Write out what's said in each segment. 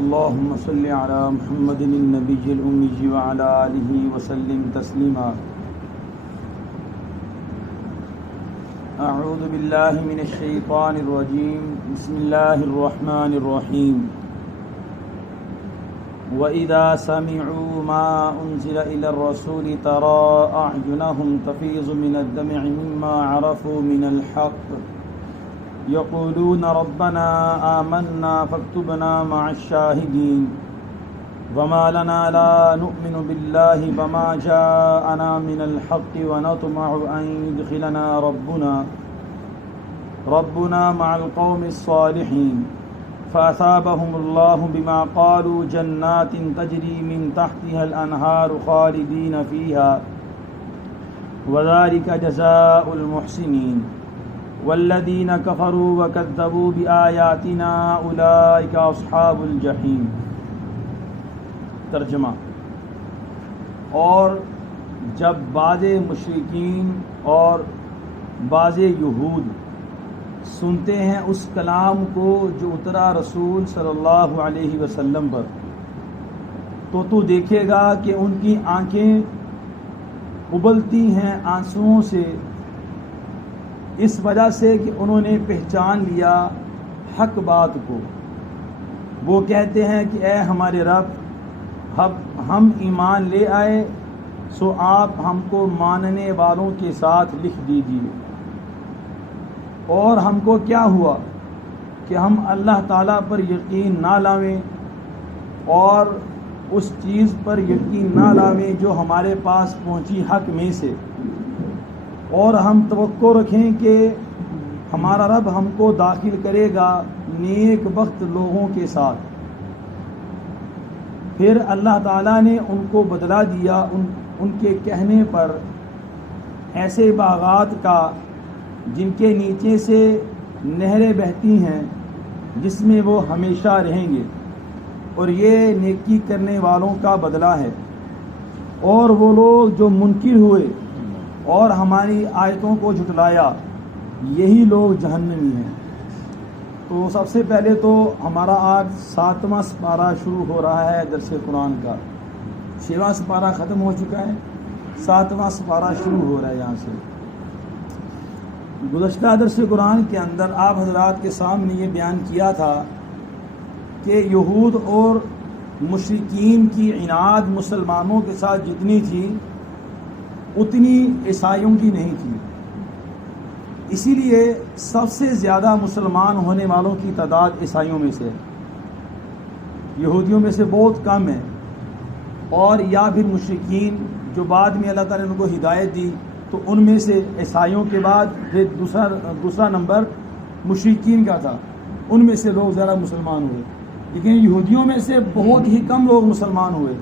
اللهم صل على محمد النبي الأمي وعلى آله وسلم تسليما. أعوذ بالله من الشيطان الرجيم. بسم الله الرحمن الرحيم. وإذا سمعوا ما أنزل إلى الرسول ترى أعينهم تفيض من الدمع مما عرفوا من الحق يقولون ربنا آمنا فاكتبنا مع الشاهدين وما لنا لا نؤمن بالله وما جاءنا من الحق ونطمع أن يدخلنا ربنا مع القوم الصالحين فأثابهم الله بما قالوا جنات تجري من تحتها الأنهار خالدين فيها وذلك جزاء المحسنين والذين كفروا وكذبوا بآياتنا أولئك أصحاب الجحیم. ترجمہ: اور جب بعض مشرکین اور بعض یہود سنتے ہیں اس کلام کو جو اترا رسول صلی اللہ علیہ وسلم پر، تو دیکھے گا کہ ان کی آنکھیں ابلتی ہیں آنسوؤں سے، اس وجہ سے کہ انہوں نے پہچان لیا حق بات کو. وہ کہتے ہیں کہ اے ہمارے رب، ہم ایمان لے آئے، سو آپ ہم کو ماننے والوں کے ساتھ لکھ دیجیے. اور ہم کو کیا ہوا کہ ہم اللہ تعالیٰ پر یقین نہ لاویں اور اس چیز پر یقین نہ لاویں جو ہمارے پاس پہنچی حق میں سے، اور ہم توقع رکھیں کہ ہمارا رب ہم کو داخل کرے گا نیک بخت لوگوں کے ساتھ. پھر اللہ تعالیٰ نے ان کو بدلا دیا ان کے کہنے پر ایسے باغات کا جن کے نیچے سے نہریں بہتی ہیں، جس میں وہ ہمیشہ رہیں گے، اور یہ نیکی کرنے والوں کا بدلہ ہے. اور وہ لوگ جو منکر ہوئے اور ہماری آیتوں کو جھٹلایا، یہی لوگ جہنمی ہیں. تو سب سے پہلے تو ہمارا آج 7واں سپارہ شروع ہو رہا ہے درس قرآن کا. 6واں سپارہ ختم ہو چکا ہے، 7واں سپارہ شروع ہو رہا ہے یہاں سے. گزشتہ درس قرآن کے اندر آپ حضرات کے سامنے یہ بیان کیا تھا کہ یہود اور مشرکین کی عناد مسلمانوں کے ساتھ جتنی تھی اتنی عیسائیوں کی نہیں تھی. اسی لیے سب سے زیادہ مسلمان ہونے والوں کی تعداد عیسائیوں میں سے، یہودیوں میں سے بہت کم ہے. اور یا پھر مشرکین جو بعد میں اللہ تعالیٰ نے ان کو ہدایت دی، تو ان میں سے عیسائیوں کے بعد پھر دوسرا نمبر مشرکین کا تھا. ان میں سے لوگ زیادہ مسلمان ہوئے، لیکن یہودیوں میں سے بہت ہی کم لوگ مسلمان ہوئے.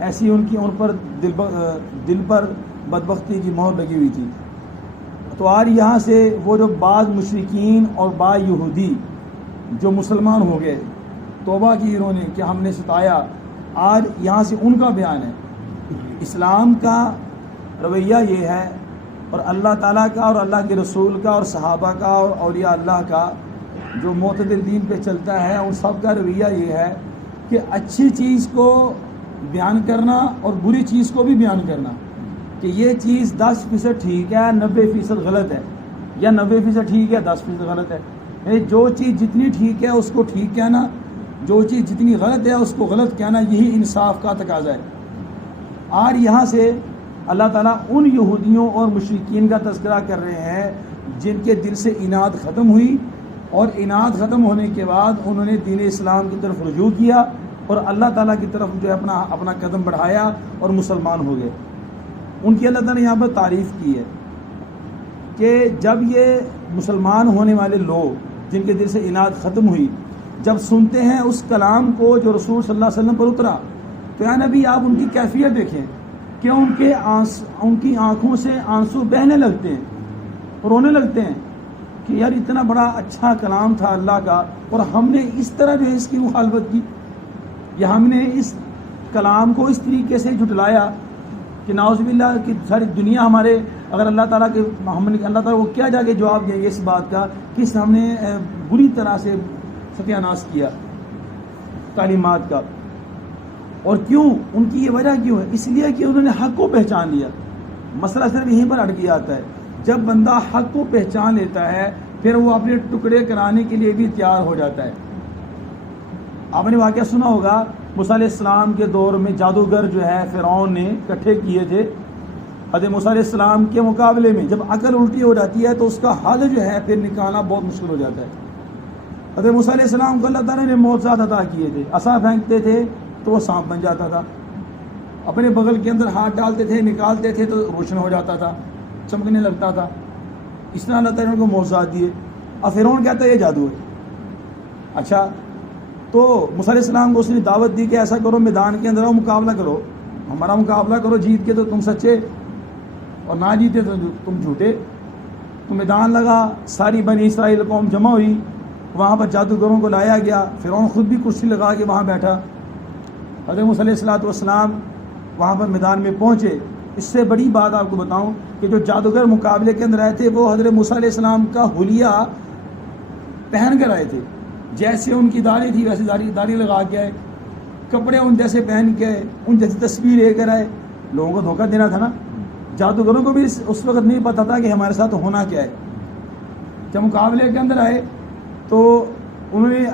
ایسی ان پر دل پر بدبختی کی مہر لگی ہوئی تھی. تو آج یہاں سے وہ جو بعض مشرکین اور بعض یہودی جو مسلمان ہو گئے، توبہ کی انہوں نے کہ ہم نے ستایا، آج یہاں سے ان کا بیان ہے. اسلام کا رویہ یہ ہے، اور اللہ تعالیٰ کا اور اللہ کے رسول کا اور صحابہ کا اور اولیاء اللہ کا جو معتدل دین پہ چلتا ہے، ان سب کا رویہ یہ ہے کہ اچھی چیز کو بیان کرنا اور بری چیز کو بھی بیان کرنا، کہ یہ چیز 10% ٹھیک ہے، 90% غلط ہے، یا 90% ٹھیک ہے، 10% غلط ہے. جو چیز جتنی ٹھیک ہے اس کو ٹھیک کہنا، جو چیز جتنی غلط ہے اس کو غلط کہنا، یہی انصاف کا تقاضا ہے. آج یہاں سے اللہ تعالیٰ ان یہودیوں اور مشرکین کا تذکرہ کر رہے ہیں جن کے دل سے عناد ختم ہوئی، اور عناد ختم ہونے کے بعد انہوں نے دین اسلام کی طرف رجوع کیا اور اللہ تعالیٰ کی طرف جو ہے اپنا قدم بڑھایا اور مسلمان ہو گئے. ان کی اللہ تعالیٰ نے یہاں پر تعریف کی ہے کہ جب یہ مسلمان ہونے والے لوگ جن کے دل سے عناد ختم ہوئی، جب سنتے ہیں اس کلام کو جو رسول صلی اللہ علیہ وسلم پر اترا، تو یا نبی آپ ان کی کیفیت دیکھیں کہ ان کی آنکھوں سے آنسو بہنے لگتے ہیں، رونے لگتے ہیں کہ یار اتنا بڑا اچھا کلام تھا اللہ کا، اور ہم نے اس طرح جو ہے اس کی مخالفت کی، یا ہم نے اس کلام کو اس طریقے سے جھٹلایا کہ نعوذ باللہ کہ ساری دنیا ہمارے، اگر اللہ تعالیٰ کے اللہ تعالیٰ کو کیا جا کے جواب دیں گے اس بات کا کہ ہم نے بری طرح سے ستیہ ناش کیا. تعلیمات کا. اور کیوں ان کی یہ وجہ کیوں ہے؟ اس لیے کہ انہوں نے حق کو پہچان لیا. مسئلہ صرف یہیں پر اٹک جاتا ہے. جب بندہ حق کو پہچان لیتا ہے پھر وہ اپنے ٹکڑے کرانے کے لیے بھی تیار ہو جاتا ہے. آپ نے واقعہ سنا ہوگا موسیٰ علیہ السلام کے دور میں جادوگر جو ہے فرعون نے اکٹھے کیے تھے حضرت موسیٰ علیہ السلام کے مقابلے میں. جب عقل الٹی ہو جاتی ہے تو اس کا حل جو ہے پھر نکالنا بہت مشکل ہو جاتا ہے. حضرت موسیٰ علیہ السلام کو اللہ تعالیٰ نے معجزات عطا کیے تھے. عصا پھینکتے تھے تو وہ سانپ بن جاتا تھا، اپنے بغل کے اندر ہاتھ ڈالتے تھے نکالتے تھے تو روشن ہو جاتا تھا، چمکنے لگتا تھا. اس طرح اللہ تعالیٰ نے ان کو معجزات دیے. اب فرعون کہتا ہے یہ جادو ہے. اچھا تو موسیٰ علیہ السلام کو اس نے دعوت دی کہ ایسا کرو میدان کے اندر مقابلہ کرو، ہمارا مقابلہ کرو، جیت کے تو تم سچے اور نہ جیتے تو تم جھوٹے. تو میدان لگا، ساری بنی اسرائیل قوم جمع ہوئی، وہاں پر جادوگروں کو لایا گیا. فرعون خود بھی کرسی لگا کے وہاں بیٹھا. حضرت موسیٰ علیہ السلام وہاں پر میدان میں پہنچے. اس سے بڑی بات آپ کو بتاؤں کہ جو جادوگر مقابلے کے اندر آئے تھے وہ حضرت موسیٰ علیہ السلام کا حلیہ پہن کر آئے تھے. جیسے ان کی داڑھی تھی ویسے داڑھی لگا کے آئے، کپڑے ان جیسے پہن کے آئے، ان جیسی تصویر لے کر آئے. لوگوں کو دھوکہ دینا تھا نا. جادوگروں کو بھی اس وقت نہیں پتہ تھا کہ ہمارے ساتھ ہونا کیا ہے. جب مقابلے کے اندر آئے تو انہوں نے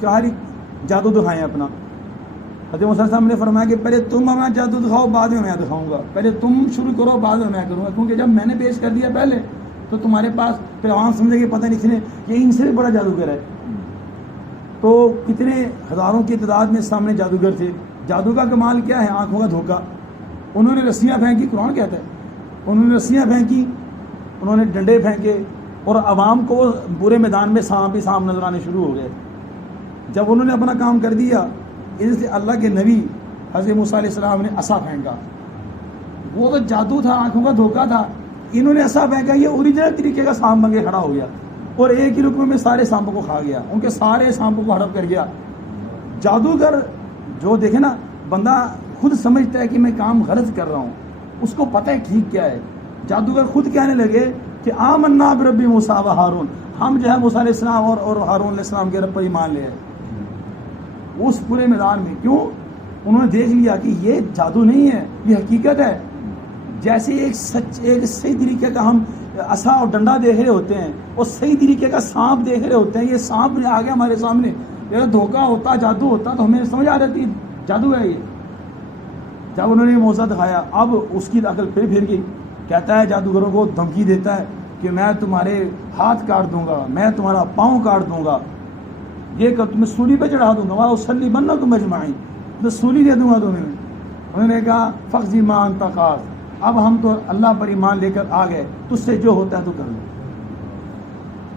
کہا جادو دکھائیں اپنا. حضرت موسیٰ علیہ السلام نے فرمایا کہ پہلے تم اپنا جادو دکھاؤ بعد میں میں دکھاؤں گا. پہلے تم شروع کرو بعد میں میں کروں گا، کیونکہ جب میں نے پیش کر دیا پہلے تو تمہارے پاس پھر عوام سمجھے کہ پتہ نہیں یہ ان سے بھی بڑا جادوگر ہے. تو کتنے ہزاروں کی تعداد میں سامنے جادوگر تھے. جادو کا کمال کیا ہے؟ آنکھوں کا دھوکہ. انہوں نے رسیاں پھینکی، قرآن کہتا ہے انہوں نے رسیاں پھینکی، انہوں نے ڈنڈے پھینکے اور عوام کو پورے میدان میں سانپ ہی سانپ نظر آنے شروع ہو گئے. جب انہوں نے اپنا کام کر دیا اس سے اللہ کے نبی حضرت موسیٰ علیہ السلام نے عصا پھینکا. وہ تو جادو تھا، آنکھوں کا دھوکہ تھا. انہوں نے عصا پھینکا، یہ اوریجنل طریقے کا سانپ بن کے کھڑا ہو گیا اور ایک ہی رکوع میں سارے سانپوں کو کھا گیا، ان کے سارے سانپوں کو ہڑپ کر گیا. جادوگر جو دیکھے نا، بندہ خود سمجھتا ہے کہ میں کام غلط کر رہا ہوں، اس کو پتہ ہے ٹھیک کیا ہے. جادوگر خود کہنے لگے کہ آمنا برب موسیٰ و ہارون، ہم جو ہے موسیٰ علیہ السلام اور ہارون علیہ السلام کے رب پر ایمان لے آئے. اس پورے میدان میں کیوں؟ انہوں نے دیکھ لیا کہ یہ جادو نہیں ہے، یہ حقیقت ہے. جیسے ایک صحیح طریقے کا ہم عصا اور ڈنڈا دیکھ رہے ہوتے ہیں اور صحیح طریقے کا سانپ دیکھ رہے ہوتے ہیں، یہ سانپ آ گیا ہمارے سامنے. یہ دھوکہ ہوتا، جادو ہوتا تو ہمیں سمجھ آ جاتی جادو ہے یہ. جب انہوں نے معجزہ دکھایا اب اس کی عقل پھر گئی. کہتا ہے جادوگروں کو دھمکی دیتا ہے کہ میں تمہارے ہاتھ کاٹ دوں گا، میں تمہارا پاؤں کاٹ دوں گا، یہ کر تمہیں سولی پہ چڑھا دوں گا، وہاں اسلی بننا تم اجمعین، میں سولی دے دوں گا تمہیں. انہوں نے کہا فخذ ما انت قاذ، اب ہم تو اللہ پر ایمان لے کر آ گئے، تجھ سے جو ہوتا ہے تو کر لو.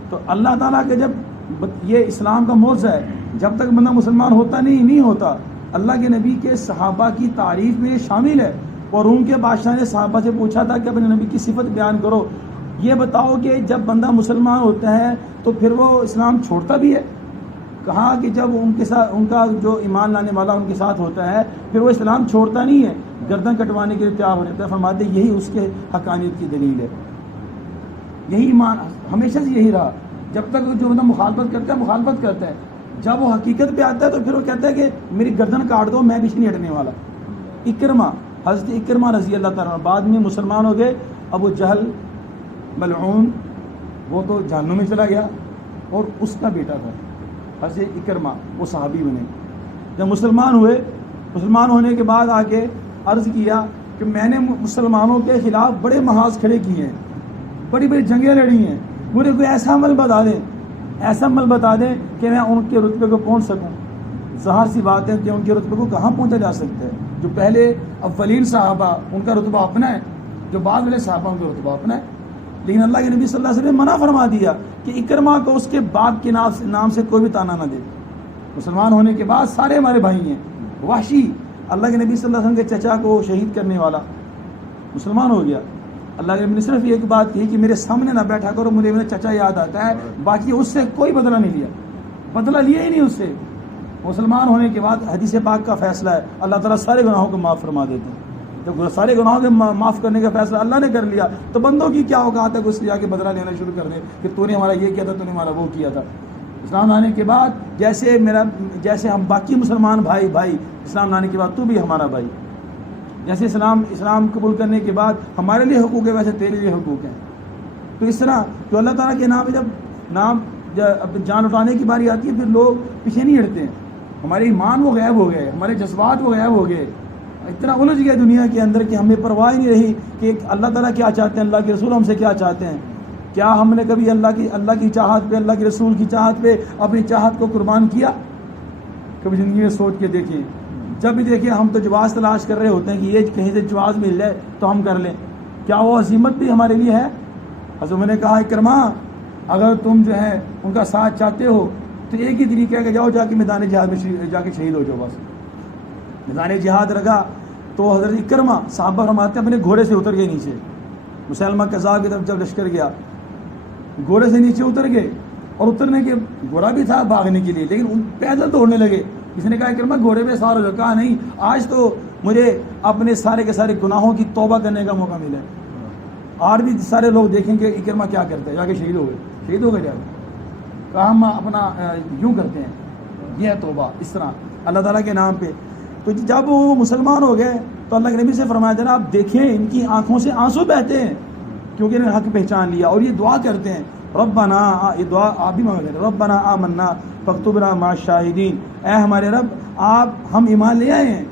تو اللہ تعالیٰ کے جب یہ اسلام کا معجزہ ہے، جب تک بندہ مسلمان ہوتا نہیں ہوتا. اللہ کے نبی کے صحابہ کی تعریف میں یہ شامل ہے. اور روم کے بادشاہ نے صحابہ سے پوچھا تھا کہ اپنے نبی کی صفت بیان کرو، یہ بتاؤ کہ جب بندہ مسلمان ہوتا ہے تو پھر وہ اسلام چھوڑتا بھی ہے؟ کہا کہ جب ان کے ساتھ ان کا جو ایمان لانے والا ان کے ساتھ ہوتا ہے پھر وہ اسلام چھوڑتا نہیں ہے، گردن کٹوانے کے لیے تیار ہو جاتا ہے. فرماتے یہی اس کے حقانیت کی دلیل ہے. یہی ایمان ہمیشہ سے یہی رہا. جب تک جو بندہ مخالفت کرتا ہے، جب وہ حقیقت پہ آتا ہے تو پھر وہ کہتا ہے کہ میری گردن کاٹ دو، میں پیچھے نہیں ہٹنے والا. حضرت اکرمہ رضی اللہ تعالیٰ بعد میں مسلمان ہو گئے. ابو جہل ملعون وہ تو جہنم میں چلا گیا اور اس کا بیٹا تھا حضرت اکرمہ، وہ صحابی بنے. جب مسلمان ہوئے، مسلمان ہونے کے بعد آ کے عرض کیا کہ میں نے مسلمانوں کے خلاف بڑے محاذ کھڑے کیے ہیں، بڑی بڑی جنگیں لڑی ہیں، مجھے کوئی ایسا عمل بتا دیں کہ میں ان کے رتبے کو پہنچ سکوں. ظاہر سی بات ہے کہ ان کے رتبے کو کہاں پہنچا جا سکتا ہے؟ جو پہلے اولین صحابہ ان کا رتبہ اپنا ہے، جو بعد والے صحابہ ان کا رتبہ اپنا ہے. لیکن اللہ کے نبی صلی اللہ علیہ وسلم نے منع فرما دیا کہ اکرمہ کو اس کے باپ کے نام سے کوئی بھی تانا نہ دے. مسلمان ہونے کے بعد سارے ہمارے بھائی ہیں. وحشی اللہ کے نبی صلی اللہ علیہ وسلم کے چچا کو شہید کرنے والا مسلمان ہو گیا. اللہ کے نبی نے صرف ایک بات کہی کہ میرے سامنے نہ بیٹھا کرو، مجھے میرا چچا یاد آتا ہے، باقی اس سے کوئی بدلہ نہیں لیا، بدلہ لیا ہی نہیں اس سے. مسلمان ہونے کے بعد حدیث پاک کا فیصلہ ہے اللہ تعالیٰ سارے گناہوں کو معاف فرما دیتے ہیں. جب سارے گناہوں کے معاف کرنے کا فیصلہ اللہ نے کر لیا تو بندوں کی کیا اوقات ہے کہ اس سے جا کے بدلہ لینا شروع کر دے کہ تو نے ہمارا یہ کیا تھا، تو نے ہمارا وہ کیا تھا. اسلام لانے کے بعد جیسے ہم باقی مسلمان بھائی اسلام لانے کے بعد تو بھی ہمارا بھائی، جیسے اسلام قبول کرنے کے بعد ہمارے لیے حقوق ہے ویسے تیرے لیے حقوق ہیں. تو اس طرح تو اللہ تعالیٰ کے نام جب جان اٹھانے کی باری آتی ہے پھر لوگ پیچھے نہیں ہٹتے ہیں. ہمارے ایمان وہ غائب ہو گئے، ہمارے جذبات وہ غائب ہو گئے، اتنا الجھ گئے دنیا کے اندر کہ ہمیں پرواہ نہیں رہی کہ اللہ تعالیٰ کیا چاہتے ہیں، اللہ کے رسول ہم سے کیا چاہتے ہیں. کیا ہم نے کبھی اللہ کی چاہت پہ، اللہ کے رسول کی چاہت پہ اپنی چاہت کو قربان کیا؟ کبھی زندگی میں سوچ کے دیکھیں. جب بھی دیکھیں ہم تو جواز تلاش کر رہے ہوتے ہیں کہ یہ کہیں سے جواز مل جائے تو ہم کر لیں. کیا وہ عزیمت بھی ہمارے لیے ہے؟ حضرت میں نے کہا اکرما اگر تم جو ہے ان کا ساتھ چاہتے ہو تو ایک ہی طریقہ ہے کہ جاؤ جا کے میدان جہاد میں جا کے شہید ہو جاؤ. بس میدان جہاد رکھا تو حضرت اکرما صحابہ فرماتے ہیں اپنے گھوڑے سے اتر گئے نیچے. مسلمہ کذاب کی طرف جب لشکر گیا گھوڑے سے نیچے اتر گئے اور اترنے کے گھوڑا بھی تھا بھاگنے کے لیے لیکن پیدل دوڑنے لگے. کسی نے کہا اکرما گھوڑے پہ سوار ہو جاؤ. کہا نہیں، آج تو مجھے اپنے سارے کے سارے گناہوں کی توبہ کرنے کا موقع ملا ہے. اور بھی سارے لوگ دیکھیں گے اکرما کیا کرتا ہے، جا کے شہید ہو گئے جا کے. کہا ہم اپنا یوں کرتے ہیں، یہ ہے توبہ. اس طرح اللہ تعالیٰ کے نام پہ. تو جب وہ مسلمان ہو گئے تو اللہ کے نبی سے فرمایا جناب آپ دیکھیں ان کی آنکھوں سے آنسو بہتے ہیں کیونکہ انہوں نے حق پہچان لیا. اور یہ دعا کرتے ہیں ربنا، یہ دعا آپ بھی مانگ رہے ہیں، ربنا آمنا فاکتبنا مع الشاہدین. اے ہمارے رب ہم ایمان لے آئے ہیں،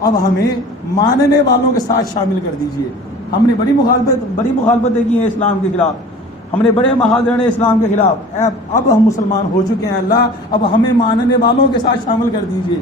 اب ہمیں ماننے والوں کے ساتھ شامل کر دیجئے. ہم نے بڑی مخالفتیں کی ہیں اسلام کے خلاف، ہم نے بڑے محاذ لڑے اسلام کے خلاف. اب ہم مسلمان ہو چکے ہیں، اللہ اب ہمیں ماننے والوں کے ساتھ شامل کر دیجئے.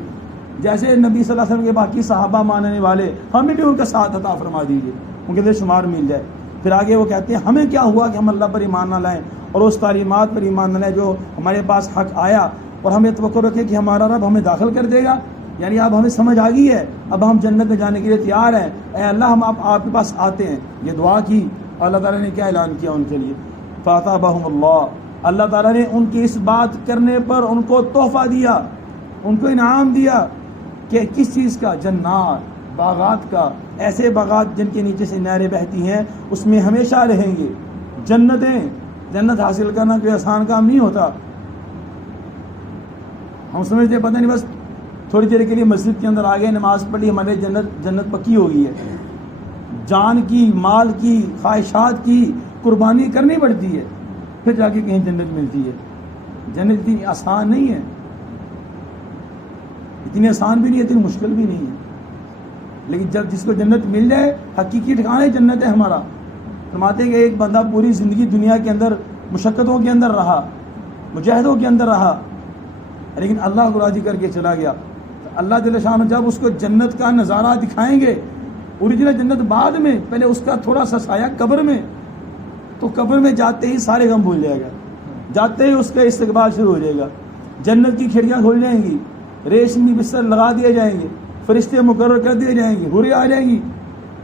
جیسے نبی صلی اللہ علیہ وسلم کے باقی صحابہ ماننے والے ہمیں بھی ان کا ساتھ عطا فرما دیجئے، ان کے شمار مل جائے. پھر آگے وہ کہتے ہیں ہمیں کیا ہوا کہ ہم اللہ پر ایمان نہ لائیں اور اس تعلیمات پر ایمان نہ لائیں جو ہمارے پاس حق آیا، اور ہمیں توقع رکھے کہ ہمارا رب ہمیں داخل کر دے گا. یعنی اب ہمیں سمجھ آ گئی ہے، اب ہم جنت میں جانے کے لیے تیار ہیں. اے اللہ ہم آپ کے پاس آتے ہیں. یہ دعا کی. اللہ تعالیٰ نے کیا اعلان کیا ان کے لیے؟ فَأَثَابَهُمُ اللَّهُ، اللہ تعالیٰ نے ان کی اس بات کرنے پر ان کو تحفہ دیا، ان کو انعام دیا کہ کس چیز کا؟ جنات، باغات کا. ایسے باغات جن کے نیچے سے نہریں بہتی ہیں، اس میں ہمیشہ رہیں گے. جنت حاصل کرنا کوئی آسان کام نہیں ہوتا. ہم سمجھتے پتہ نہیں بس تھوڑی دیر کے لیے مسجد کے اندر آ گئے، نماز پڑھی، ہمارے جنت پکی ہو گئی ہے. جان کی، مال کی، خواہشات کی قربانی کرنی پڑتی ہے پھر جا کے کہیں جنت ملتی ہے. جنت اتنی آسان نہیں ہے، اتنی آسان بھی نہیں ہے، اتنی مشکل بھی نہیں ہے. لیکن جب جس کو جنت مل جائے، حقیقی ٹھکانا جنت ہے ہمارا. فرماتے ہیں کہ ایک بندہ پوری زندگی دنیا کے اندر مشقتوں کے اندر رہا، مجاہدوں کے اندر رہا، لیکن اللہ کو راضی کر کے چلا گیا. اللہ جل شانہ جب اس کو جنت کا نظارہ دکھائیں گے، اوریجنل جنت بعد میں، پہلے اس کا تھوڑا سا سایہ قبر میں، تو قبر میں جاتے ہی سارے غم بھول جائے گا، جاتے ہی اس کا استقبال شروع ہو جائے گا. جنت کی کھڑکیاں کھول جائیں گی، ریشمی بستر لگا دیے جائیں گے، فرشتے مقرر کر دیے جائیں گے، حوریں آ جائیں گی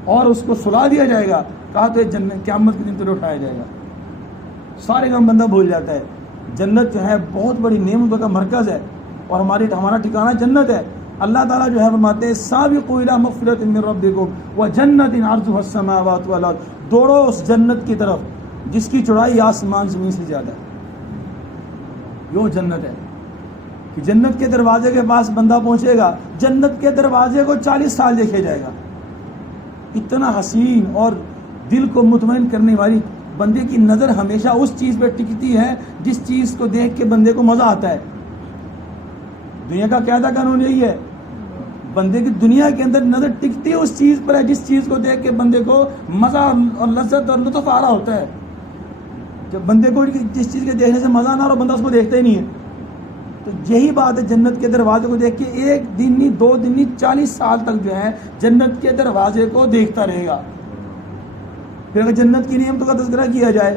اور اس کو سلا دیا جائے گا. کہا تو جنت قیامت کے دن تلے اٹھایا جائے گا، سارے غم بندہ بھول جاتا ہے. جنت جو ہے بہت بڑی نعمتوں کا مرکز ہے اور ہمارا ٹھکانہ جنت ہے. اللہ تعالیٰ جو ہے فرماتے ہیں سابقوا الی مغفرۃ من ربکم وجنۃ عرضها السماوات والارض، دوڑو اس جنت کی طرف جس کی چوڑائی آسمان زمین سے زیادہ ہے. یہ جنت ہے کہ جنت کے دروازے کے پاس بندہ پہنچے گا، جنت کے دروازے کو 40 سال دیکھے جائے گا. اتنا حسین اور دل کو مطمئن کرنے والی، بندے کی نظر ہمیشہ اس چیز پہ ٹکتی ہے جس چیز کو دیکھ کے بندے کو مزہ آتا ہے. دنیا کا قاعدہ قانون یہی ہے، بندے کی دنیا کے اندر نظر ٹکتی اس چیز پر ہے جس چیز کو دیکھ کے بندے کو مزہ اور لذت اور لطف آ رہا ہوتا ہے. جب بندے کو جس چیز کے دیکھنے سے مزہ نہ ہو بندہ اس کو دیکھتا ہی نہیں ہے. تو یہی بات ہے، جنت کے دروازے کو دیکھ کے ایک دن نہیں، 2 دن نہیں، 40 سال تک جو ہے جنت کے دروازے کو دیکھتا رہے گا. پھر اگر جنت کی نعمتوں کا تذکرہ کیا جائے،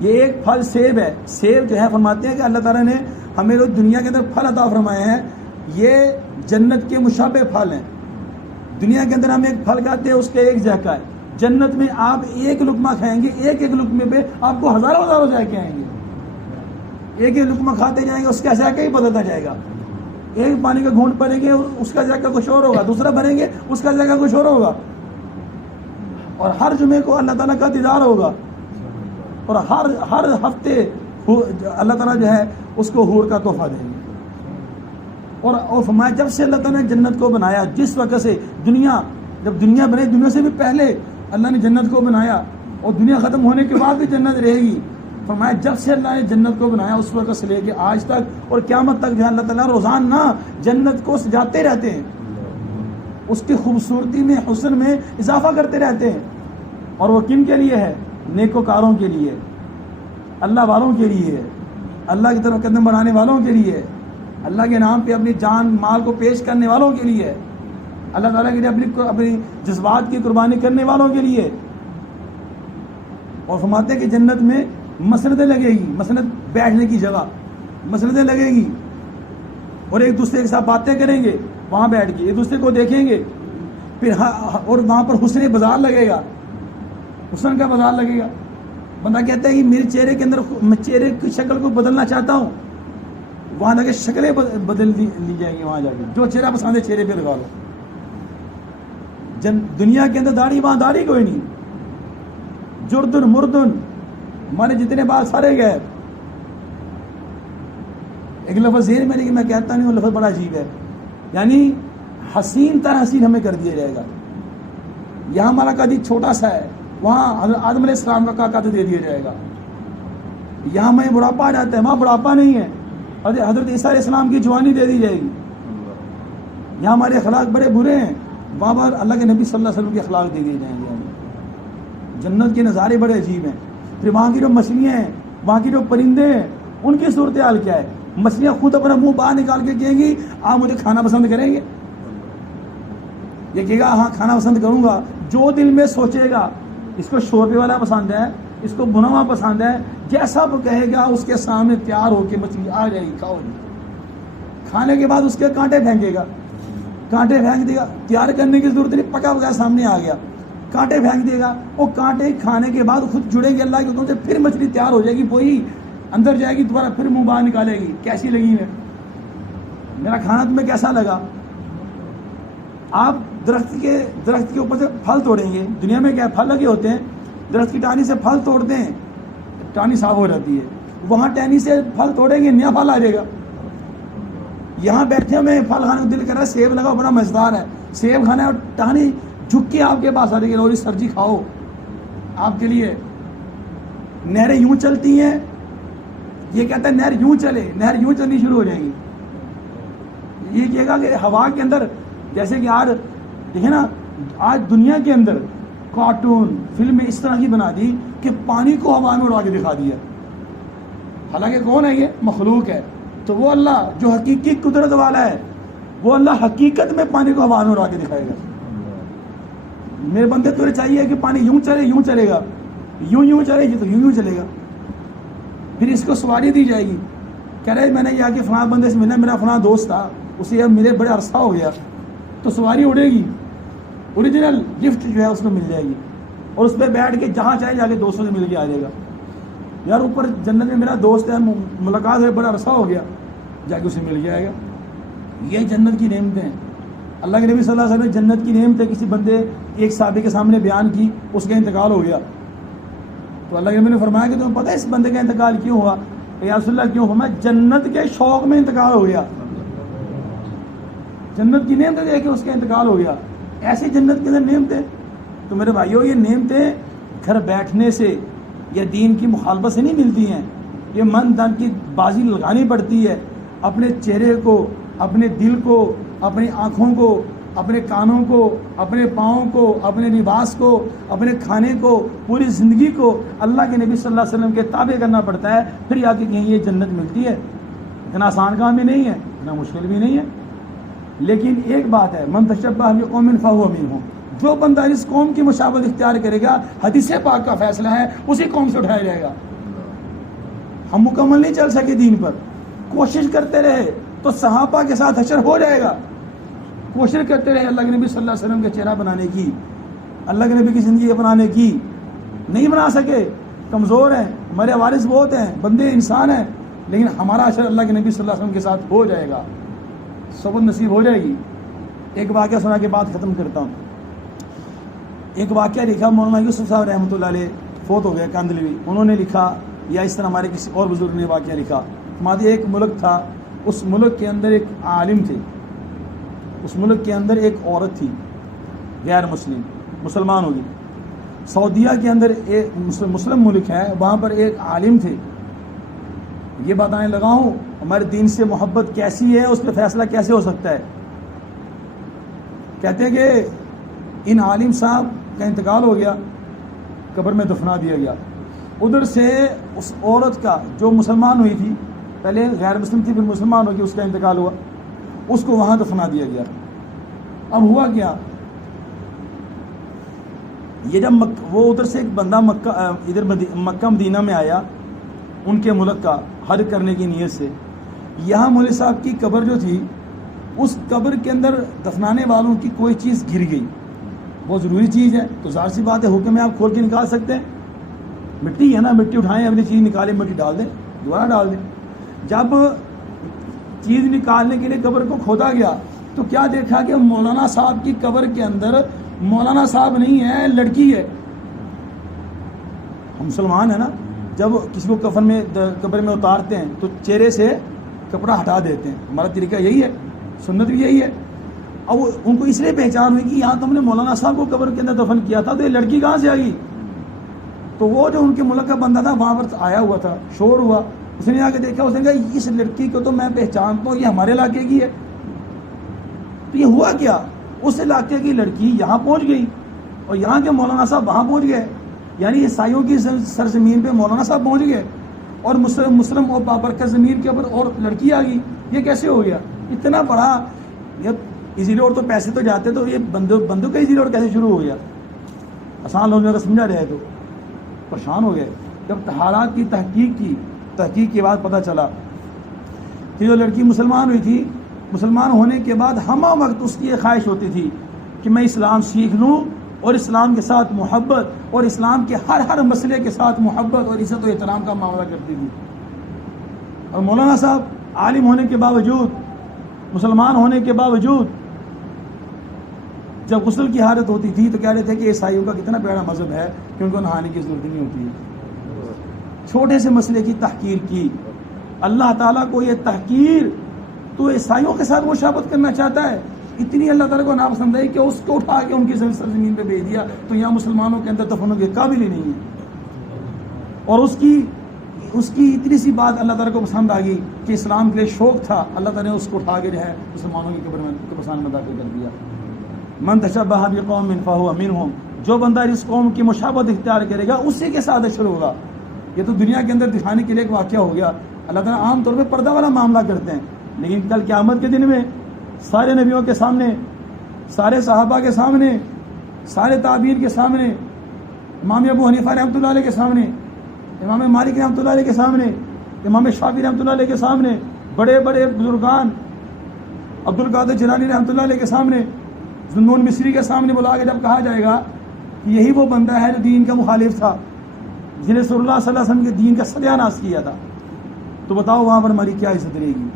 یہ ایک پھل سیب ہے. سیب جو ہے فرماتے ہیں کہ اللہ تعالیٰ نے ہمیں دنیا کے اندر پھل عطا فرمائے ہیں، یہ جنت کے مشابہ پھل ہیں. دنیا کے اندر ہم ایک پھل کھاتے ہیں، اس کا ایک ذائقہ ہے. جنت میں آپ ایک لقمہ کھائیں گے، ایک لقمے پہ آپ کو ہزاروں ذائقے آئیں گے. ایک لقمہ کھاتے جائیں گے، اس کا ذائقہ ہی بدلتا جائے گا. ایک پانی کا گھونٹ پڑیں گے، اس کا ذائقہ کچھ اور ہوگا، دوسرا بھریں گے، اس کا ذائقہ کچھ اور ہوگا. اور ہر جمعے کو اللہ تعالیٰ کا دیدار ہوگا، اور ہر ہفتے اللہ تعالیٰ جو ہے اس کو حور کا تحفہ دیں گے. اور فرمایا جب سے اللہ تعالیٰ نے جنت کو بنایا، جس وقت سے جب دنیا بنے، دنیا سے بھی پہلے اللہ نے جنت کو بنایا، اور دنیا ختم ہونے کے بعد بھی جنت رہے گی. فرمایا جب سے اللہ نے جنت کو بنایا اس وقت سے لے کے آج تک اور قیامت تک جو ہے اللہ تعالیٰ روزانہ جنت کو سجاتے رہتے ہیں، اس کی خوبصورتی میں، حسن میں اضافہ کرتے رہتے ہیں. اور وہ کن کے لیے ہے؟ نیکوکاروں کے لیے، اللہ والوں کے لیے، اللہ کی طرف قدم بڑھانے والوں کے لیے، اللہ کے نام پہ اپنی جان مال کو پیش کرنے والوں کے لیے، اللہ تعالیٰ کے لیے اپنی جذبات کی قربانی کرنے والوں کے لیے. اور فرماتے ہیں کہ جنت میں مسندیں لگے گی، مسند بیٹھنے کی جگہ، مسندیں لگے گی، اور ایک دوسرے کے ساتھ باتیں کریں گے وہاں بیٹھ کے، ایک دوسرے کو دیکھیں گے. پھر اور وہاں پر حسن بازار لگے گا، حسن کا بازار لگے گا. بندہ کہتا ہے کہ میرے چہرے کے اندر، میں چہرے کی شکل کو بدلنا چاہتا ہوں، وہاں جا کے شکلیں بدل لی جائیں گی. وہاں جا کے جو چہرہ پسند ہے چہرے پہ لگا لو. دنیا کے اندر داڑھی، وہاں داڑھی کوئی نہیں. جردن مردن ہمارے جتنے بات سارے گئے. ایک لفظ ذہن میں لیکن میں کہتا نہیں، وہ لفظ بڑا عجیب ہے. یعنی حسین تر حسین ہمیں کر دیا جائے گا. یہاں ہمارا قد چھوٹا سا ہے، وہاں حضرت آدم علیہ السلام کا قد دے دیا جائے گا. یہاں ہمیں بڑھاپا آ جاتا ہے، وہاں بڑھاپا نہیں ہے. حضرت عیسیٰ علیہ السلام کی جوانی دے دی جائے گی. یہاں ہمارے اخلاق بڑے برے ہیں، وہاں پر اللہ کے نبی صلی اللہ علیہ وسلم کے اخلاق دے دیے جائیں گے. جنت کے نظارے بڑے عجیب ہیں. پھر وہاں کی جو مچھلیاں ہیں، وہاں کی جو پرندے ہیں، ان کی صورتحال کیا ہے؟ مچھلیاں خود اپنا منہ باہر نکال کے کہیں گی آپ مجھے کھانا پسند کریں گے؟ یہ کہے گا ہاں کھانا پسند کروں گا. جو دل میں سوچے گا، اس کو شوربے والا پسند ہے، اس کو بنا ہوا پسند ہے، جیسا وہ کہے گا اس کے سامنے تیار ہو کے مچھلی آ جائے گی، کھاؤ گی. کھانے کے بعد اس کے کانٹے پھینکے گا، کانٹے پھینک دے گا. تیار کرنے کی ضرورت نہیں، پکا پکا سامنے آ گیا، کانٹے پھینک دے گا. وہ کانٹے کھانے کے بعد خود جڑیں گے اللہ کے حکم سے، پھر مچھلی تیار ہو جائے گی، وہی اندر جائے گی، دوبارہ پھر منہ باہر نکالے گی. کیسی لگی میں میرا کھانا تمہیں کیسا لگا؟ آپ درخت کے اوپر سے پھل توڑیں گے. دنیا میں کیا پھل لگے ہوتے ہیں، درخت کی ٹہنی سے پھل توڑتے ہیں، ٹہنی صاف ہو جاتی ہے. وہاں ٹہنی سے پھل توڑیں گے، نیا پھل آ جائے گا. یہاں بیٹھے میں پھل کھانے کو دل کر رہا ہے، سیب لگا بڑا مزیدار ہے، سیب کھانا ہے، اور ٹہنی جھک کے آپ کے پاس آ رہی ہے، لوری سبزی کھاؤ آپ کے لیے. نہریں یوں چلتی ہیں، یہ کہتا ہے نہر یوں چلے، نہر یوں چلنی شروع ہو جائے گی. یہ کہے گا کہ ہوا کے اندر، جیسے کہ آج دیکھیں نا، آج دنیا کے اندر کارٹون فلمیں اس طرح کی بنا دی کہ پانی کو ہوا میں اڑا کے دکھا دیا. حالانکہ کون ہے؟ یہ مخلوق ہے. تو وہ اللہ جو حقیقی قدرت والا ہے، وہ اللہ حقیقت میں پانی کو ہوا میں اڑا کے دکھائے گا. میرے بندے تجھے چاہیے کہ پانی یوں چلے، یوں چلے گا، یوں چلے گی تو یوں چلے گا. پھر اس کو سواری دی جائے گی. کہہ رہے میں نے یہ کہ فلاں بندے سے ملنا، میرا فلاں دوست تھا، اسے اب میرے بڑے عرصہ ہو گیا، تو سواری اڑے گی، اوریجنل گفٹ جو ہے اس کو مل جائے گی، اور اس پہ بیٹھ کے جہاں چاہے جا کے دوستوں سے مل کے آ جائے گا. یار اوپر جنت میں میرا دوست ہے، ملاقات ہے، بڑا عرصہ ہو گیا، جا کے اسے مل کے آئے گا. یہ جنت کی نعمتیں ہیں. اللہ کے نبی صلی اللہ علیہ وسلم نے جنت کی نعمتیں کسی بندے ایک صحابی کے سامنے بیان کی، اس کا انتقال ہو گیا. تو اللہ کے نبی نے فرمایا کہ تمہیں پتہ ہے اس بندے کا انتقال کیوں ہوا؟ یا رسول اللہ کیوں ہوا؟ جنت کے شوق میں انتقال ہو گیا، جنت کی نعمتیں دیکھ کے اس کا انتقال ہو گیا. ایسی جنت کے اندر نعمتیں. تو میرے بھائیوں، یہ نعمتیں گھر بیٹھنے سے یا دین کی مخالفت سے نہیں ملتی ہیں. یہ من دن کی بازی لگانی پڑتی ہے. اپنے چہرے کو، اپنے دل کو، اپنی آنکھوں کو، اپنے کانوں کو، اپنے پاؤں کو، اپنے لباس کو، اپنے کھانے کو، پوری زندگی کو اللہ کے نبی صلی اللہ علیہ وسلم کے تابع کرنا پڑتا ہے. پھر آ کے کہیں یہ جنت ملتی ہے. اتنا آسان کام بھی نہیں ہے، اتنا مشکل بھی نہیں ہے. لیکن ایک بات ہے، من تشبہ بقوم فہو منہم. جو بندہ اس قوم کی مشابہت اختیار کرے گا، حدیث پاک کا فیصلہ ہے، اسی قوم سے اٹھایا جائے گا. ہم مکمل نہیں چل سکے دین پر، کوشش کرتے رہے تو صحابہ کے ساتھ حشر ہو جائے گا. کوشش کرتے رہے اللہ کے نبی صلی اللہ علیہ وسلم کا چہرہ بنانے کی، اللہ کے نبی کی زندگی بنانے کی. نہیں بنا سکے، کمزور ہیں، ہمارے وارث بہت ہیں، بندے انسان ہیں، لیکن ہمارا حشر اللہ کے نبی صلی اللہ علیہ وسلم کے ساتھ ہو جائے گا، صحبت نصیب ہو جائے گی. ایک واقعہ سنا کے بعد ختم کرتا ہوں. ایک واقعہ لکھا مولانا یوسف صاحب رحمۃ اللہ علیہ، فوت ہو گئے کاندلوی. انہوں نے لکھا یا اس طرح ہمارے کسی اور بزرگ نے واقعہ لکھا، ہمارے ایک ملک تھا، اس ملک کے اندر ایک عالم تھے، اس ملک کے اندر ایک عورت تھی غیر مسلم، مسلمان ہوگی، سعودیہ کے اندر ایک مسلم ملک ہے، وہاں پر ایک عالم تھے. یہ بتانے لگا ہوں ہمارے دین سے محبت کیسی ہے، اس پہ فیصلہ کیسے ہو سکتا ہے. کہتے ہیں کہ ان عالم صاحب کا انتقال ہو گیا، قبر میں دفنا دیا گیا. ادھر سے اس عورت کا جو مسلمان ہوئی تھی، پہلے غیر مسلم تھی پھر مسلمان ہو گئی، اس کا انتقال ہوا، اس کو وہاں دفنا دیا گیا. اب ہوا کیا، یہ جب وہ ادھر سے ایک بندہ ادھر مکہ مدینہ میں آیا ان کے ملک کا حج کرنے کی نیت سے، یہاں مولوی صاحب کی قبر جو تھی اس قبر کے اندر دفنانے والوں کی کوئی چیز گر گئی، بہت ضروری چیز ہے تو ظاہر سی بات ہے حکم میں آپ کھول کے نکال سکتے ہیں، مٹی ہے نا، مٹی اٹھائیں اپنی چیز نکالیں، مٹی ڈال دیں، دوبارہ ڈال دیں. جب چیز نکالنے کے لیے قبر کو کھودا گیا تو کیا دیکھا کہ مولانا صاحب کی قبر کے اندر مولانا صاحب نہیں ہے، لڑکی ہے. ہم مسلمان ہیں نا، جب کسی کو کفن میں قبر میں اتارتے ہیں تو چہرے سے کپڑا ہٹا دیتے ہیں، ہمارا طریقہ یہی ہے، سنت بھی یہی ہے. اب ان کو اس لیے پہچان ہوئی کہ یہاں تو ہم نے مولانا صاحب کو قبر کے اندر دفن کیا تھا، تو یہ لڑکی کہاں سے آئی. تو وہ جو ان کے ملک کا بندہ تھا وہاں پر آیا ہوا تھا، شور ہوا، اس نے آ کے دیکھا، اس نے کہا اس لڑکی کو تو میں پہچانتا ہوں، یہ ہمارے علاقے کی ہے. تو یہ ہوا کیا، اس علاقے کی لڑکی یہاں پہنچ گئی اور یہاں کے مولانا صاحب وہاں پہنچ گئے، یعنی عیسائیوں کی سرزمین پہ مولانا صاحب پہنچ گئے اور مسلم اور بابرکت زمین کے اوپر اور لڑکی آ گئی. یہ کیسے ہو گیا اتنا بڑا، ایزی روڈ تو پیسے تو جاتے، تو یہ بندوں کا ایزی روڈ کیسے شروع ہو گیا. آسان لوگوں کا سمجھا رہے تو پریشان ہو گئے. جب حالات کی تحقیق کے بعد پتہ چلا کہ جو لڑکی مسلمان ہوئی تھی، مسلمان ہونے کے بعد ہمہ وقت اس کی یہ خواہش ہوتی تھی کہ میں اسلام سیکھ لوں اور اسلام کے ساتھ محبت اور اسلام کے ہر مسئلے کے ساتھ محبت اور عزت و احترام کا معاملہ کرتی تھی. اور مولانا صاحب عالم ہونے کے باوجود، مسلمان ہونے کے باوجود، جب غسل کی حالت ہوتی تھی تو کہہ رہے تھے کہ عیسائیوں کا کتنا پیارا مذہب ہے کہ ان کو نہانے کی ضرورت نہیں ہوتی ہے. چھوٹے سے مسئلے کی تحقیر کی. اللہ تعالیٰ کو یہ تحقیر تو عیسائیوں کے ساتھ مشابہت کرنا چاہتا ہے، اتنی اللہ تعالیٰ کو ناپسند ہے کہ اس کو اٹھا کے ان کی سرزمین پہ بھیج دیا، تو یہاں مسلمانوں کے اندر دفن ہونے کے قابل ہی نہیں ہے. اور اس کی اتنی سی بات اللہ تعالیٰ کو پسند آ گئی کہ اسلام کے لیے شوق تھا، اللہ تعالیٰ نے اس کو اٹھا کے جو ہے مسلمانوں کی قبر میں قبرستان میں داخل کر دیا. من تشبہ بقوم فہو منہم، جو بندہ اس قوم کی مشابہت اختیار کرے گا اسی کے ساتھ اشر ہوگا. یہ تو دنیا کے اندر دکھانے کے لیے ایک واقعہ ہو گیا. اللہ تعالیٰ عام طور پہ پردہ والا معاملہ کرتے ہیں، لیکن کل قیامت کے دن میں سارے نبیوں کے سامنے، سارے صحابہ کے سامنے، سارے تابعین کے سامنے، امام ابو حنیفہ رحمۃ اللہ علیہ کے سامنے، امام مالک رحمۃ اللہ علیہ کے سامنے، امام شافعی رحمۃ اللہ علیہ کے سامنے، بڑے بڑے بزرگان عبد القادر جیلانی رحمۃ اللہ علیہ کے سامنے، ذوالنون مصری کے سامنے بلا کے جب کہا جائے گا کہ یہی وہ بندہ ہے جو دین کا مخالف تھا، جس نے رسول اللہ صلی اللہ علیہ وسلم کے دین کا ستیہ ناش کیا تھا، تو بتاؤ وہاں پر ہماری کیا عزت رہے گی.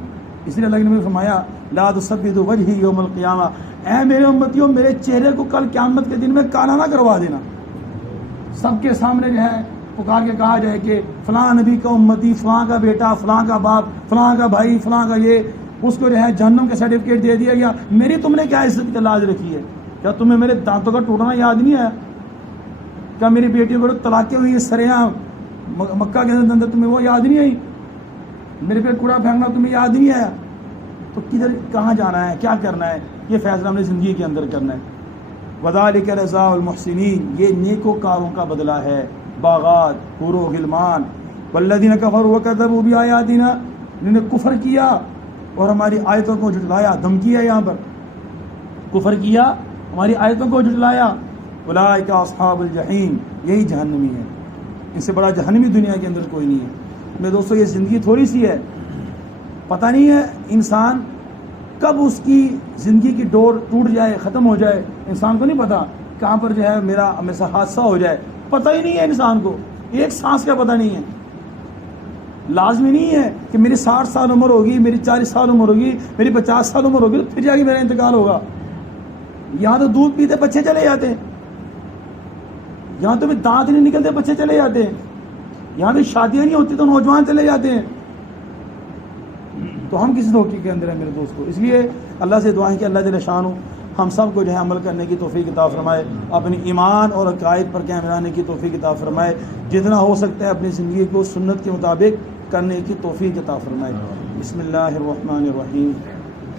اس لیے اللہ نے فرمایا لا تسبدوا وجہی یوم القیامہ، اے میرے امتیوں میرے چہرے کو کل قیامت کے دن میں کالا نہ کروا دینا. سب کے سامنے جو ہے پکار کے کہا جائے کہ فلاں نبی کا امتی، فلاں کا بیٹا، فلاں کا باپ، فلاں کا بھائی، فلاں کا یہ، اس کو جو ہے جہنم کا سرٹیفکیٹ دے دیا گیا. میری تم نے کیا عزت کا لاج رکھی ہے؟ کیا تمہیں میرے دانتوں کا ٹوٹنا یاد نہیں آیا؟ کیا میری بیٹیوں کو طلاقیں ہوئی سریعام مکہ کے اندر تمہیں وہ یاد نہیں آئی؟ میرے پہ کوڑا پھینکنا تمہیں یاد نہیں آیا؟ تو کدھر کہاں جانا ہے، کیا کرنا ہے؟ یہ فیصلہ ہم نے زندگی کے اندر کرنا ہے. وذالک جزاء المحسنین، یہ نیکوکاروں کا بدلہ ہے. باغات، حور و غلمان. والذین کفروا وکذبوا بآیاتنا، انہوں نے کفر کیا اور ہماری آیتوں کو جھٹلایا. دھمکی ہے یہاں پر، کفر کیا ہماری آیتوں کو جھٹلایا. اولئک اصحاب الجحیم، یہی جہنمی ہے. اس سے بڑا جہنمی دنیا کے اندر کوئی نہیں ہے. میرے دوستو یہ زندگی تھوڑی سی ہے، پتہ نہیں ہے انسان کب اس کی زندگی کی ڈور ٹوٹ جائے، ختم ہو جائے. انسان کو نہیں پتا کہاں پر جو ہے میرا حادثہ ہو جائے، پتہ ہی نہیں ہے انسان کو. ایک سانس کا پتہ نہیں ہے. لازمی نہیں ہے کہ میری 60 سال عمر ہوگی، میری 40 سال عمر ہوگی، میری 50 سال عمر ہوگی پھر جا کے میرا انتقال ہوگا. یہاں تو دودھ پیتے بچے چلے جاتے ہیں، یہاں تو دانت نہیں نکلتے بچے چلے جاتے ہیں. یہاں پہ شادیاں نہیں ہوتی تو نوجوان چلے جاتے ہیں، تو ہم کس دھوکے کے اندر ہیں میرے دوستو. اس لیے اللہ سے دعائیں کہ اللہ جل شانہ ہم سب کو جو ہے عمل کرنے کی توفیق عطا فرمائے، اپنی ایمان اور عقائد پر قائم رہنے کی توفیق عطا فرمائے، جتنا ہو سکتا ہے اپنی زندگی کو سنت کے مطابق کرنے کی توفیق عطا فرمائے. بسم اللہ الرحمن الرحیم.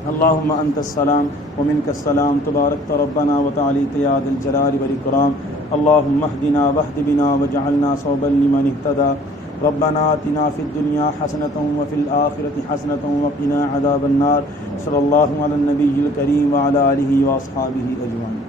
اللہم انت السلام ومنک السلام تبارکت ربنا وتعالیت یا ذا الجلال والاکرام. اللہم اہدنا واہد بنا وجعلنا صوبا لمن اہتدى. ربنا آتنا فی الدنیا حسنۃ وفی الآخرۃ حسنۃ وقنا عذاب النار. صلی اللہ علی النبی الکریم وعلی آلہ واصحابہ اجمعین.